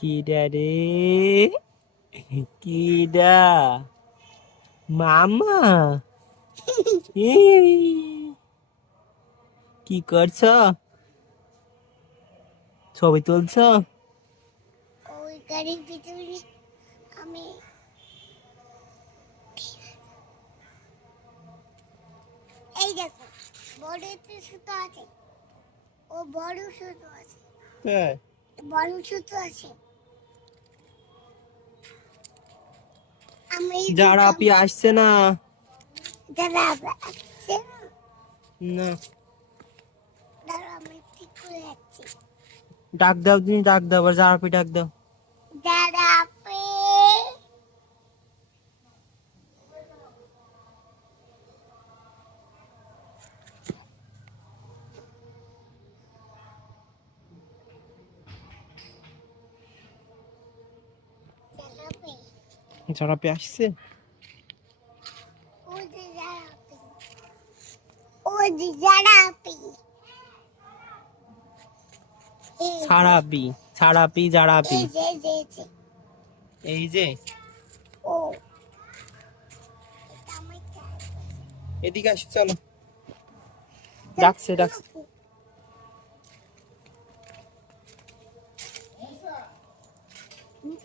কিডা রে? কিডা? মামা? এই, কি করছ? ছবি তুলছ? ওই গাড়ির ভিতরে আমি এই দেখো বড় একটা সুতো আছে, ও বড় সুতো আছে, হ্যাঁ। বড় সুতো আছে। আমি যারা আপি আসছে না। দাদা আসছে না, না, দাদা আমি ঠিক করে যাচ্ছি। ডাক দাও, তুমি ডাক দাও, আবার যারা আপি ডাক দাও। দাদা আপে দাদা আপে যারা আপি আসছে। ও যে দাদা আপে, ও যে দাদা আপে, ছাড়া আপি, ছাড়া আপি, যারা আপি। এই যে এই যে এই যে এই যে ও এটা আমার চাই। এদিকে আসো, চলো। ডাকছে ডাকছে। হুম?